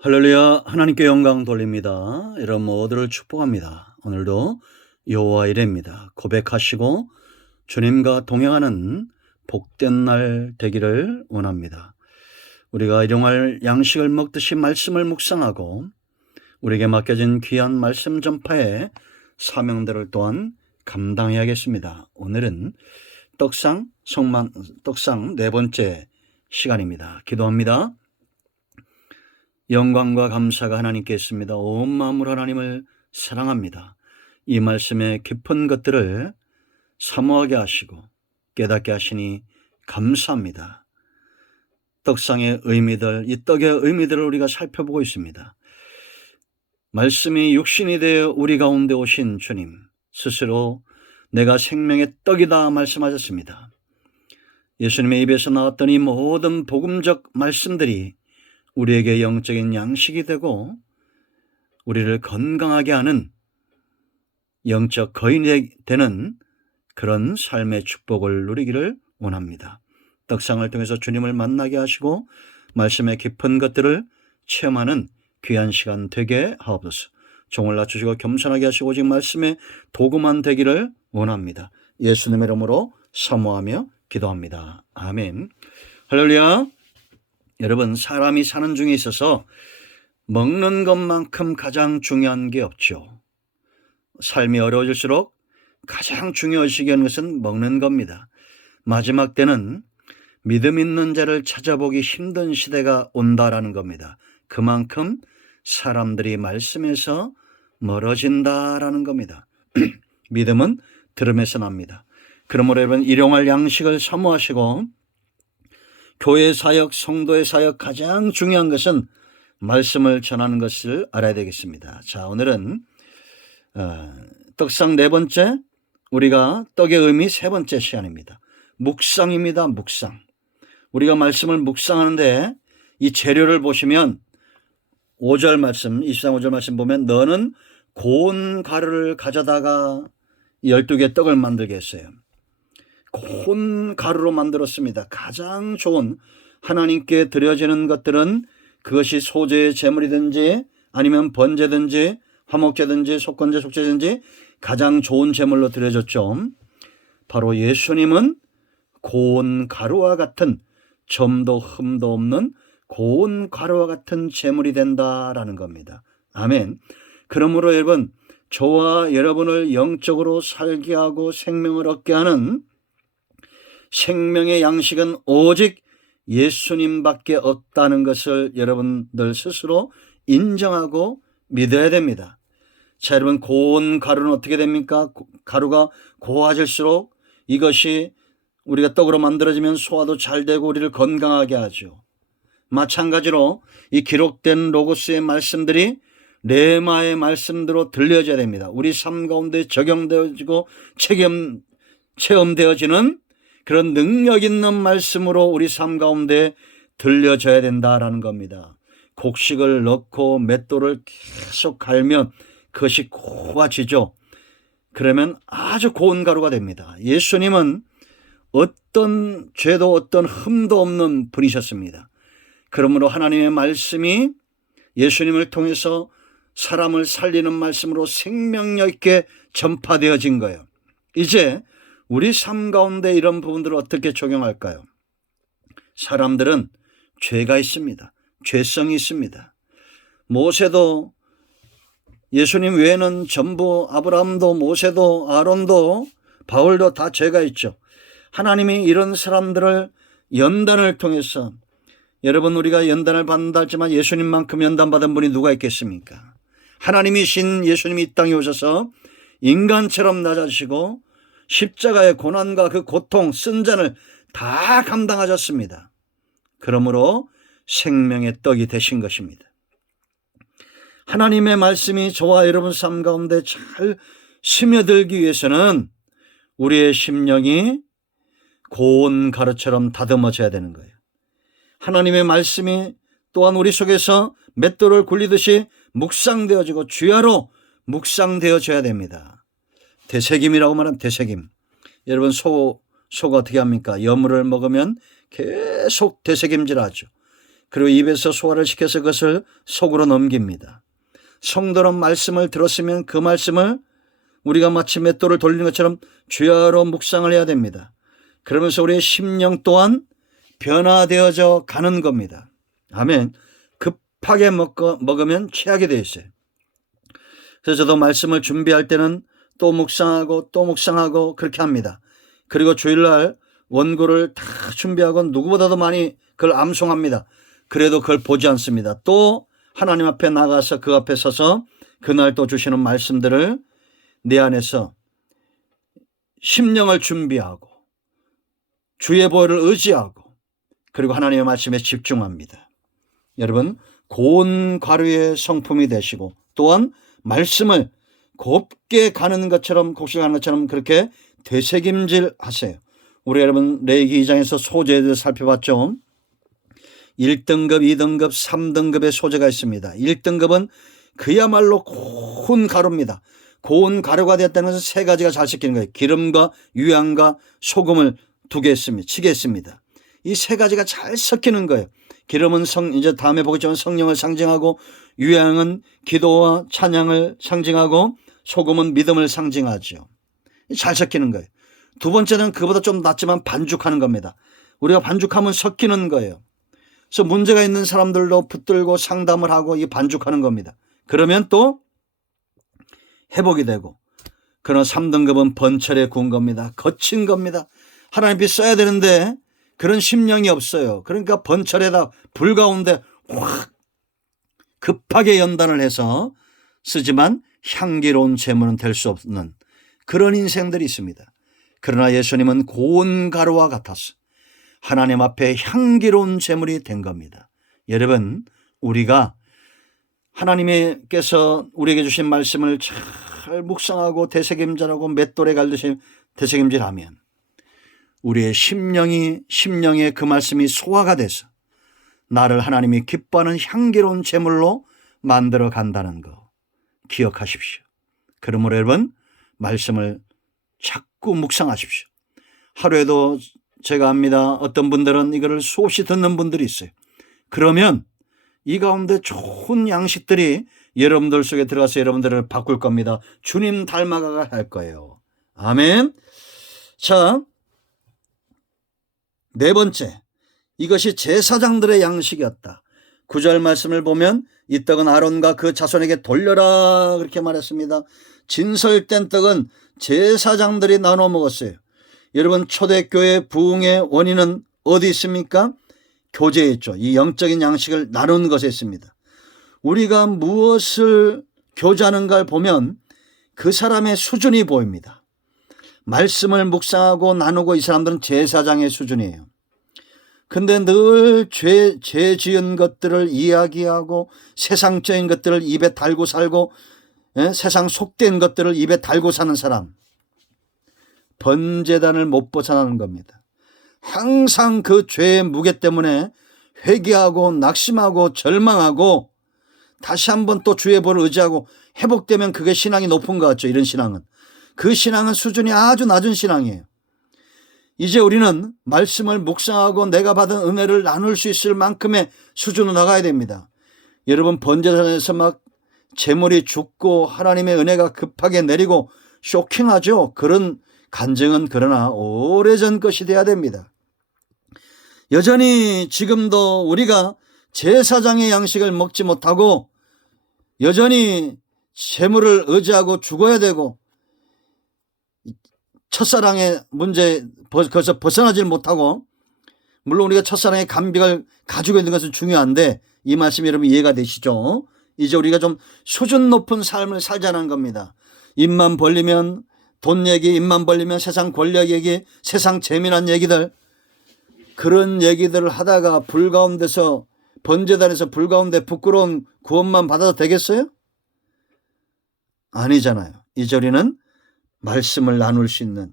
할렐루야. 하나님께 영광 돌립니다. 여러분 모두를 축복합니다. 오늘도 여호와 이레입니다. 고백하시고 주님과 동행하는 복된 날 되기를 원합니다. 우리가 일용할 양식을 먹듯이 말씀을 묵상하고 우리에게 맡겨진 귀한 말씀 전파의 사명들을 또한 감당해야겠습니다. 오늘은 떡상 네 번째 시간입니다. 기도합니다. 영광과 감사가 하나님께 있습니다. 온 마음으로 하나님을 사랑합니다. 이 말씀의 깊은 것들을 사모하게 하시고 깨닫게 하시니 감사합니다. 떡상의 의미들, 이 떡의 의미들을 우리가 살펴보고 있습니다. 말씀이 육신이 되어 우리 가운데 오신 주님 스스로 내가 생명의 떡이다 말씀하셨습니다. 예수님의 입에서 나왔던 이 모든 복음적 말씀들이 우리에게 영적인 양식이 되고 우리를 건강하게 하는 영적 거인이 되는 그런 삶의 축복을 누리기를 원합니다. 떡상을 통해서 주님을 만나게 하시고 말씀의 깊은 것들을 체험하는 귀한 시간 되게 하옵소서. 종을 낮추시고 겸손하게 하시고 오직 말씀의 도구만 되기를 원합니다. 예수님의 이름으로 사모하며 기도합니다. 아멘. 할렐루야. 여러분, 사람이 사는 중에 있어서 먹는 것만큼 가장 중요한 게 없죠. 삶이 어려워질수록 가장 중요하시게 하는 것은 먹는 겁니다. 마지막 때는 믿음 있는 자를 찾아보기 힘든 시대가 온다라는 겁니다. 그만큼 사람들이 말씀에서 멀어진다라는 겁니다. 믿음은 들음에서 납니다. 그러므로 여러분, 일용할 양식을 사모하시고 교회 사역, 성도의 사역 가장 중요한 것은 말씀을 전하는 것을 알아야 되겠습니다. 자, 오늘은 떡상 네 번째, 우리가 떡의 의미 세 번째 시간입니다. 묵상입니다. 묵상. 우리가 말씀을 묵상하는데 이 재료를 보시면 5절 말씀, 23, 5절 말씀 보면 너는 고운 가루를 가져다가 12개 떡을 만들게 했어요. 고운 가루로 만들었습니다. 가장 좋은 하나님께 드려지는 것들은 그것이 소재의 제물이든지 아니면 번제든지 화목제든지 속건제 속죄든지 가장 좋은 제물로 드려졌죠. 바로 예수님은 고운 가루와 같은 점도 흠도 없는 고운 가루와 같은 제물이 된다라는 겁니다. 아멘. 그러므로 여러분, 저와 여러분을 영적으로 살게 하고 생명을 얻게 하는 생명의 양식은 오직 예수님밖에 없다는 것을 여러분들 스스로 인정하고 믿어야 됩니다. 자, 여러분, 고운 가루는 어떻게 됩니까? 가루가 고와질수록 이것이 우리가 떡으로 만들어지면 소화도 잘 되고 우리를 건강하게 하죠. 마찬가지로 이 기록된 로고스의 말씀들이 레마의 말씀대로 들려져야 됩니다. 우리 삶 가운데 적용되어지고 체험되어지는 그런 능력 있는 말씀으로 우리 삶 가운데 들려져야 된다라는 겁니다. 곡식을 넣고 맷돌을 계속 갈면 그것이 고와지죠. 그러면 아주 고운 가루가 됩니다. 예수님은 어떤 죄도 어떤 흠도 없는 분이셨습니다. 그러므로 하나님의 말씀이 예수님을 통해서 사람을 살리는 말씀으로 생명력 있게 전파되어진 거예요. 이제 우리 삶 가운데 이런 부분들을 어떻게 적용할까요? 사람들은 죄가 있습니다. 죄성이 있습니다. 모세도 예수님 외에는 전부 아브라함도 모세도 아론도 바울도 다 죄가 있죠. 하나님이 이런 사람들을 연단을 통해서, 여러분, 우리가 연단을 받는다 하지만 예수님만큼 연단받은 분이 누가 있겠습니까? 하나님이신 예수님이 이 땅에 오셔서 인간처럼 낮아지시고 십자가의 고난과 그 고통, 쓴잔을 다 감당하셨습니다. 그러므로 생명의 떡이 되신 것입니다. 하나님의 말씀이 저와 여러분 삶 가운데 잘 스며들기 위해서는 우리의 심령이 고운 가루처럼 다듬어져야 되는 거예요. 하나님의 말씀이 또한 우리 속에서 맷돌을 굴리듯이 묵상되어지고 주야로 묵상되어져야 됩니다. 되새김이라고 말하면 되새김. 여러분, 소가 어떻게 합니까? 여물을 먹으면 계속 되새김질하죠. 그리고 입에서 소화를 시켜서 그것을 속으로 넘깁니다. 성도는 말씀을 들었으면 그 말씀을 우리가 마치 맷돌을 돌리는 것처럼 주야로 묵상을 해야 됩니다. 그러면서 우리의 심령 또한 변화되어져 가는 겁니다. 아멘. 급하게 먹으면 취하게 되어 있어요. 그래서 저도 말씀을 준비할 때는 또 묵상하고 또 묵상하고 그렇게 합니다. 그리고 주일날 원고를 다 준비하고 누구보다도 많이 그걸 암송합니다. 그래도 그걸 보지 않습니다. 또 하나님 앞에 나가서 그 앞에 서서 그날 또 주시는 말씀들을 내 안에서 심령을 준비하고 주의 보혈을 의지하고 그리고 하나님의 말씀에 집중합니다. 여러분, 고운 가루의 성품이 되시고 또한 말씀을 곱게 가는 것처럼 곡식하는 것처럼 그렇게 되새김질 하세요. 우리 여러분 레위기 2장에서 소재에 대해서 살펴봤죠. 1등급, 2등급, 3등급의 소재가 있습니다. 1등급은 그야말로 고운 가루입니다. 고운 가루가 되었다는 것은 세 가지가 잘 섞이는 거예요. 기름과 유향과 소금을 치게 했습니다. 이 세 가지가 잘 섞이는 거예요. 기름은 이제 다음에 보겠지만 성령을 상징하고, 유향은 기도와 찬양을 상징하고, 소금은 믿음을 상징하죠. 잘 섞이는 거예요. 두 번째는 그보다 좀 낫지만 반죽하는 겁니다. 우리가 반죽하면 섞이는 거예요. 그래서 문제가 있는 사람들도 붙들고 상담을 하고 이 반죽하는 겁니다. 그러면 또 회복이 되고. 그러나 3등급은 번철에 구운 겁니다. 거친 겁니다. 하나님 빛 써야 되는데 그런 심령이 없어요. 그러니까 번철에다 불 가운데 확 급하게 연단을 해서 쓰지만 향기로운 제물은 될 수 없는 그런 인생들이 있습니다. 그러나 예수님은 고운 가루와 같아서 하나님 앞에 향기로운 제물이 된 겁니다. 여러분, 우리가 하나님께서 우리에게 주신 말씀을 잘 묵상하고 되새김질하고 맷돌에 갈듯이 되새김질하면 우리의 심령에 그 말씀이 소화가 돼서 나를 하나님이 기뻐하는 향기로운 제물로 만들어 간다는 거 기억하십시오. 그러므로 여러분, 말씀을 자꾸 묵상하십시오. 하루에도 제가 압니다. 어떤 분들은 이거를 수없이 듣는 분들이 있어요. 그러면 이 가운데 좋은 양식들이 여러분들 속에 들어가서 여러분들을 바꿀 겁니다. 주님 닮아가 할 거예요. 아멘. 자, 네 번째, 이것이 제사장들의 양식이었다. 9절 말씀을 보면 이 떡은 아론과 그 자손에게 돌려라 그렇게 말했습니다. 진설된 떡은 제사장들이 나눠 먹었어요. 여러분, 초대교회 부흥의 원인은 어디 있습니까? 교제에 있죠. 이 영적인 양식을 나눈 것에 있습니다. 우리가 무엇을 교제하는가를 보면 그 사람의 수준이 보입니다. 말씀을 묵상하고 나누고 이 사람들은 제사장의 수준이에요. 근데 늘 죄 지은 것들을 이야기하고 세상적인 것들을 입에 달고 살고 세상 속된 것들을 입에 달고 사는 사람, 번제단을 못 벗어나는 겁니다. 항상 그 죄의 무게 때문에 회개하고 낙심하고 절망하고 다시 한번 또 주의 보를 의지하고 회복되면 그게 신앙이 높은 것 같죠. 이런 신앙은. 그 신앙은 수준이 아주 낮은 신앙이에요. 이제 우리는 말씀을 묵상하고 내가 받은 은혜를 나눌 수 있을 만큼의 수준으로 나가야 됩니다. 여러분, 번제단에서 막 재물이 죽고 하나님의 은혜가 급하게 내리고 쇼킹하죠. 그런 간증은 그러나 오래전 것이 돼야 됩니다. 여전히 지금도 우리가 제사장의 양식을 먹지 못하고 여전히 재물을 의지하고 죽어야 되고 첫사랑의 문제 거기서 벗어나질 못하고, 물론 우리가 첫사랑의 감격을 가지고 있는 것은 중요한데 이 말씀이 여러분 이해가 되시죠? 이제 우리가 좀 수준 높은 삶을 살자는 겁니다. 입만 벌리면 돈 얘기, 입만 벌리면 세상 권력 얘기, 세상 재미난 얘기들, 그런 얘기들을 하다가 불 가운데서 번제단에서 불 가운데 부끄러운 구원만 받아도 되겠어요? 아니잖아요. 이제 우리는 말씀을 나눌 수 있는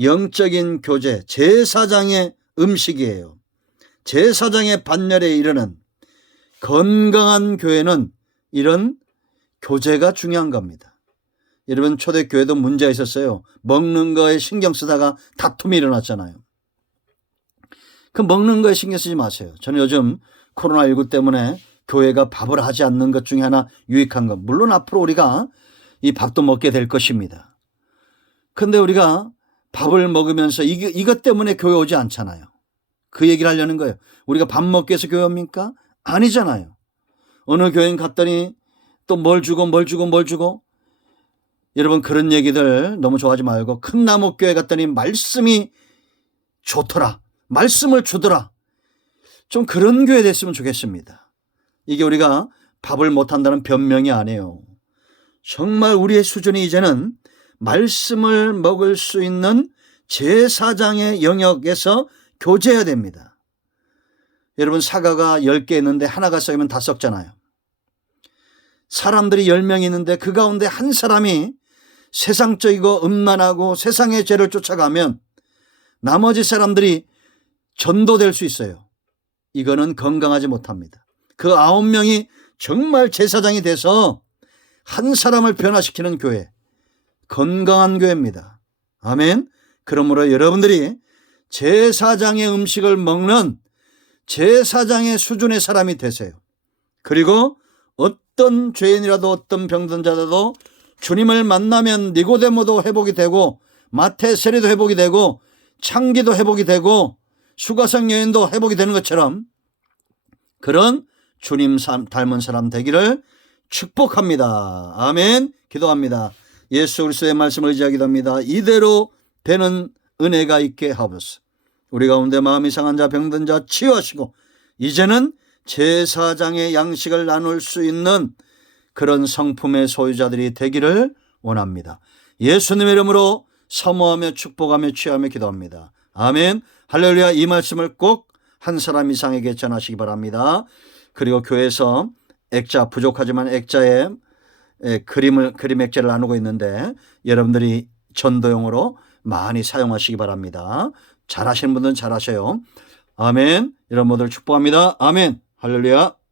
영적인 교제, 제사장의 음식이에요. 제사장의 반열에 이르는 건강한 교회는 이런 교제가 중요한 겁니다. 여러분, 초대교회도 문제가 있었어요. 먹는 거에 신경 쓰다가 다툼이 일어났잖아요. 그 먹는 거에 신경 쓰지 마세요. 저는 요즘 코로나19 때문에 교회가 밥을 하지 않는 것 중에 하나 유익한 것. 물론 앞으로 우리가 이 밥도 먹게 될 것입니다. 그런데 우리가 밥을 먹으면서 이것 때문에 교회 오지 않잖아요. 그 얘기를 하려는 거예요. 우리가 밥 먹기 위해서 교회 옵니까? 아니잖아요. 어느 교회 갔더니 또 뭘 주고 여러분 그런 얘기들 너무 좋아하지 말고 큰 나무 교회 갔더니 말씀이 좋더라. 말씀을 주더라. 좀 그런 교회 됐으면 좋겠습니다. 이게 우리가 밥을 못한다는 변명이 아니에요. 정말 우리의 수준이 이제는 말씀을 먹을 수 있는 제사장의 영역에서 교제해야 됩니다. 여러분 사과가 10개 있는데 하나가 썩으면 다 썩잖아요. 사람들이 10명이 있는데 그 가운데 한 사람이 세상적이고 음란하고 세상의 죄를 쫓아가면 나머지 사람들이 전도될 수 있어요. 이거는 건강하지 못합니다. 그 9명이 정말 제사장이 돼서 한 사람을 변화시키는 교회, 건강한 교회입니다. 아멘. 그러므로 여러분들이 제사장의 음식을 먹는 제사장의 수준의 사람이 되세요. 그리고 어떤 죄인이라도 어떤 병든 자라도 주님을 만나면 니고데모도 회복이 되고 마태 세리도 회복이 되고 창기도 회복이 되고 수가성 여인도 회복이 되는 것처럼 그런 주님 닮은 사람 되기를 축복합니다. 아멘. 기도합니다. 예수 그리스도의 말씀을 의지하기도 합니다. 이대로 되는 은혜가 있게 하옵소서. 우리 가운데 마음이 상한 자 병든 자 치유하시고 이제는 제사장의 양식을 나눌 수 있는 그런 성품의 소유자들이 되기를 원합니다. 예수님의 이름으로 사모하며 축복하며 취하며 기도합니다. 아멘. 할렐루야. 이 말씀을 꼭 한 사람 이상에게 전하시기 바랍니다. 그리고 교회에서 액자 부족하지만 액자에 그림 액자를 나누고 있는데 여러분들이 전도용으로 많이 사용하시기 바랍니다. 잘하시는 분들은 잘하셔요. 아멘. 여러분 모두를 축복합니다. 아멘. 할렐루야.